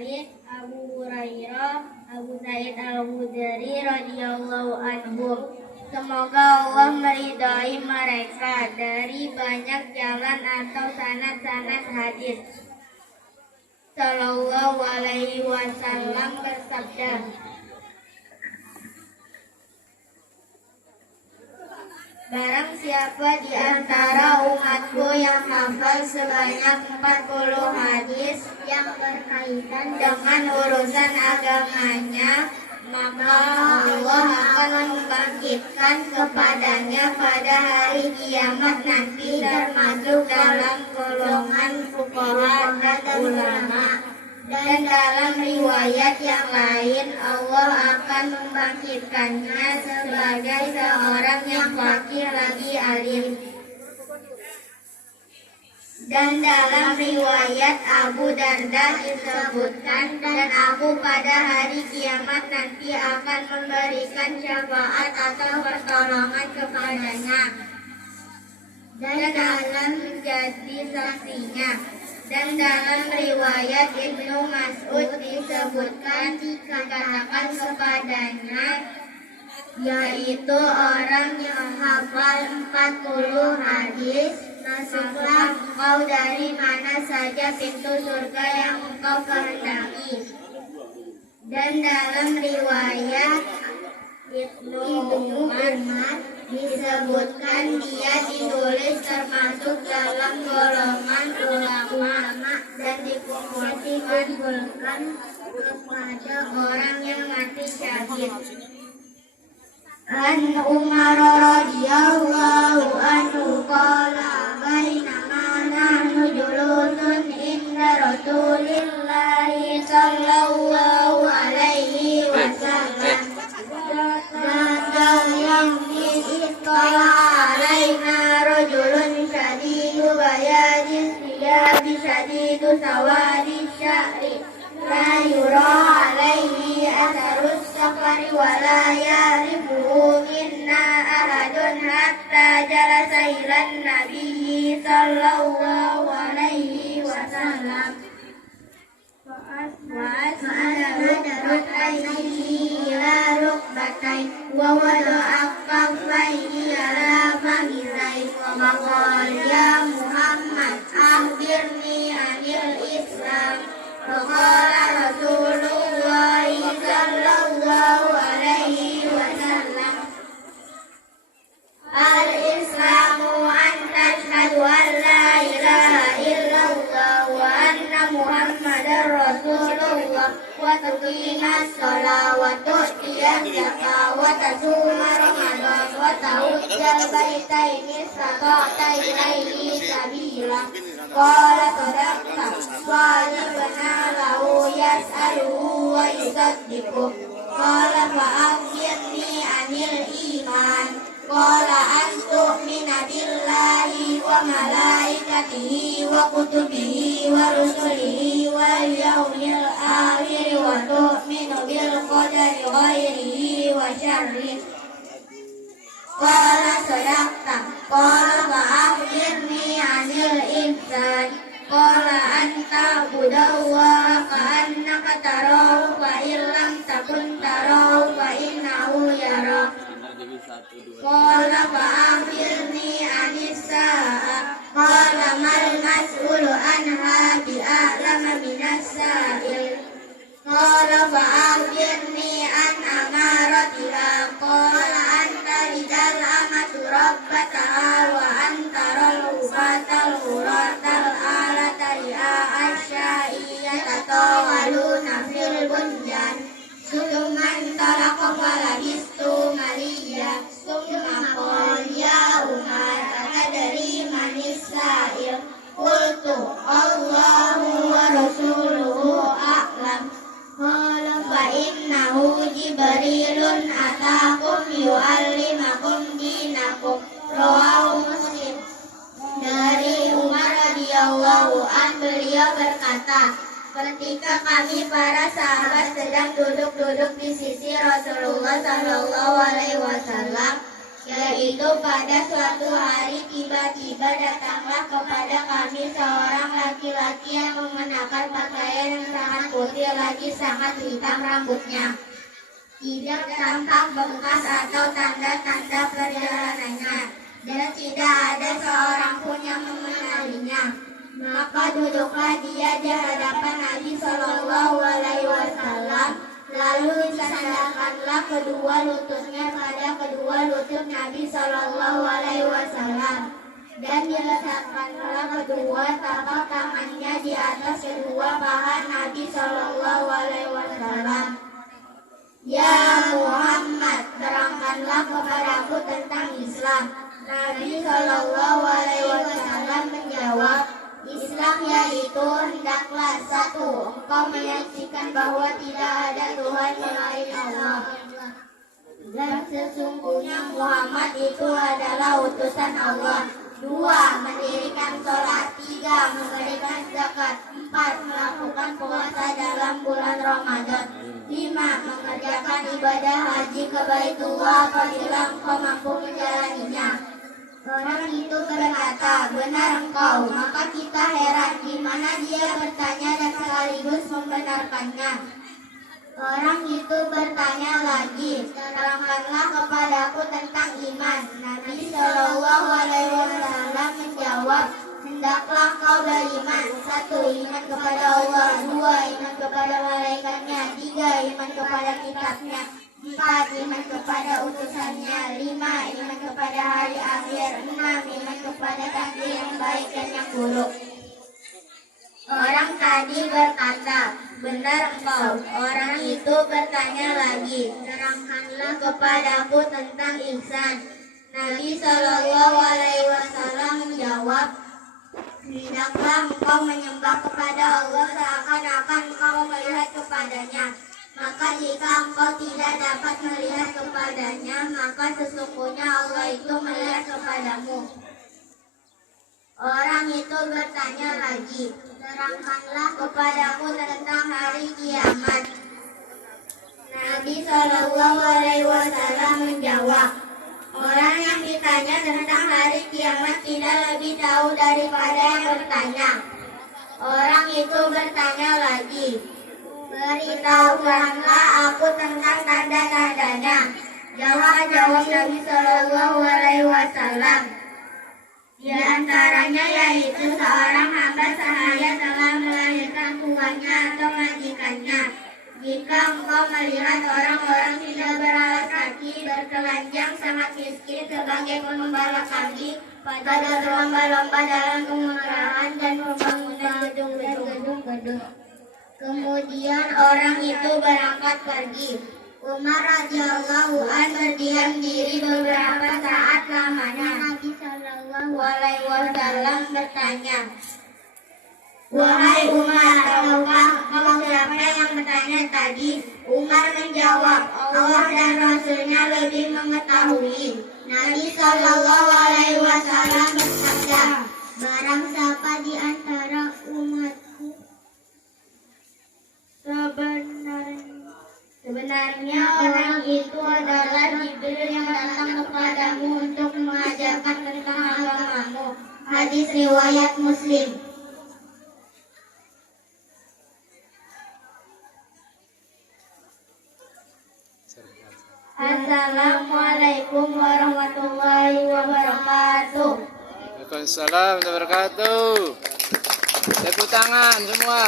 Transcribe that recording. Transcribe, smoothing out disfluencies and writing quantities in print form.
Harits, Abu Hurairah, Abu Sa'id Al-Khudri radhiyallahu anhum. Semoga Allah meridhai mereka. Dari banyak jalan atau sanad-sanad hadis, Sallallahu alaihi wasallam bersabda, barang siapa di antara umatku yang hafal sebanyak 40 hadis yang berkaitan dengan urusan agamanya, maka Allah akan membangkitkan kepadanya pada hari kiamat nanti termasuk dalam golongan fuqaha dan ulama. Dan dalam riwayat yang lain, Allah akan membangkitkannya sebagai seorang yang faqih lagi alim. Dan dalam riwayat Abu Darda disebutkan, dan aku pada hari kiamat nanti akan memberikan syafaat atau pertolongan kepadanya, dan dalam menjadi saksinya. Dan dalam riwayat Ibnu Mas'ud disebutkan, dikatakan kepadanya, yaitu orang yang hafal 40 hadis, masuklah engkau dari mana saja pintu surga yang engkau kehendaki. Dan dalam riwayat Ibnu Umar disebutkan dia ditulis termasuk dalam golongan ulama dan dikumpulkan kepada orang yang mati syahid. An Umar radhiyallahu anhu qala bainama nahnu julusun inda Rasulillahi sallallahu alaihi wasallam alaina rajulun syadidu bayadin siyabi syadidu sawadi sya'ri la yura alaihi atharus safari wa la yarifuhu minna ahadun hatta jalasa ilan nabiyyi sallallahu alaihi wasallam fa'asadarat aihi ila rukbatai wa wada'a kaffaihi ala fakhidai wa maqala ya Muhammad akhbirni anil Islam. Faqala Rasulullah sallallahu alaihi wasallam, al-Islamu an tashhadu an la ilaha illallah wa anna Muhammadar Rasulullah wa tuqimas shalah wa tu'tiyaz zakah wa tasuma Ramadan wa tahujjal baitaini istata'ta ilaihi sabila. Qala sadaqta salibna lahu yas'aluhu wa yusaddiqu. Qala fa'akhbirni anil iman. Qala an tu'mina billahi wa malaikatihi wa kutubihi wa rusulihi wal yawmil akhir wa tu'minu bil qadari khairihi wa syarrihi. Qala sadaqta. Qala fa'akhbirni anil ihsan. Qala anta budallaha ka'annaka tarahu fa illam takun tarahu fa innahu yarak. Qala fa'akhbirni anis sa'ah. Qala mal mas'ulu anha bi'a'lama minas sa'il. Qala fa'akhbirni an amaratiha. Qala anta rijal amatu rabbataha wa antaral ubatal uratal alata ri'a asya'iyata tawaluna fil bunjan. Summan talaka falabistu maliyah. Summa qala ya Umar atadri manis sa'il. Qultu Allahu wa rasuluhu a'lam. Qala fa innahu Jibrilun atakum yu'allimakum dinakum. Rawahu Muslim. Dari Umar radhiyallahu anhu, beliau berkata, ketika kami para sahabat sedang duduk-duduk di sisi Rasulullah sallallahu alaihi wasallam, yaitu pada suatu hari tiba-tiba datanglah kepada kami seorang laki-laki yang mengenakan pakaian yang sangat putih lagi sangat hitam rambutnya. Tidak tampak bekas atau tanda-tanda perjalanannya, dan tidak ada seorang pun yang mengenalinya. Maka duduklah dia di hadapan Nabi Shallallahu Alaihi Wasallam, lalu disandarkanlah kedua lututnya pada kedua lutut Nabi Shallallahu Alaihi Wasallam, dan diletakkanlah kedua tapak tangannya di atas kedua paha Nabi Shallallahu Alaihi Wasallam. Ya Muhammad, terangkanlah kepadaku tentang Islam. Nabi Shallallahu Alaihi Wasallam menjawab, Islam yaitu hendaklah satu, engkau menyaksikan bahwa tidak ada Tuhan selain Allah, dan sesungguhnya Muhammad itu adalah utusan Allah. 2. Mendirikan sholat. 3. Memberikan zakat. 4. Melakukan puasa dalam bulan Ramadan. 5. Mengerjakan ibadah haji ke Baitullah apabila engkau mampu menjalaninya. Orang itu berkata, benar engkau. Maka kita heran di mana dia bertanya dan sekaligus membenarkannya. Orang itu bertanya lagi, terangkanlah kepadaku tentang iman. Nabi Shallallahu Alaihi Wasallam menjawab, hendaklah kau beriman. 1. Iman kepada Allah. 2. Iman kepada malaikatnya. 3. Iman kepada kitabnya. 4. Iman kepada utusannya. 5. Iman kepada hari akhir. 6. Iman kepada takdir yang baik dan yang buruk. Orang tadi berkata, benar engkau. Orang itu bertanya lagi, terangkanlah kepadaku tentang ihsan. Nabi Shallallahu Alaihi Wasallam menjawab, hendaklah engkau menyembah kepada Allah seakan-akan engkau melihat kepadanya. Maka jika engkau tidak dapat melihat kepadanya, maka sesungguhnya Allah itu melihat kepadamu. Orang itu bertanya lagi, terangkanlah kepadaku tentang hari kiamat. Nabi Shallallahu Alaihi Wasallam menjawab, orang yang ditanya tentang hari kiamat tidak lebih tahu daripada yang bertanya. Orang itu bertanya lagi, beritahukanlah aku tentang tanda-tandanya. Jawab Nabi Shallallahu Alaihi Wasallam, di antaranya yaitu seorang hamba sahaya telah melahirkan tuannya atau majikannya. Jika engkau melihat orang-orang tidak beralas kaki bertelanjang sangat miskin sebagai pengembala kambing pada berlomba-lomba dalam pemeliharaan dan pembangunan gedung-gedung. Kemudian orang itu berangkat pergi. Umar radhiyallahu an berdiam diri beberapa saat lamanya. Nabi Shallallahu Alaihi Wasallam bertanya, wahai Umar, tahukah engkau siapa yang bertanya tadi? Umar menjawab, Allah dan Rasulnya lebih mengetahui. Nabi Shallallahu Alaihi Wasallam bersabda, barang siapa di antara umatku sebenarnya orang itu adalah Jibril yang datang kepadamu untuk mengajarkan tentang agamamu. Hadis riwayat Muslim. Assalamualaikum warahmatullahi wabarakatuh. Waalaikumsalam warahmatullahi wabarakatuh. Tepuk tangan semua.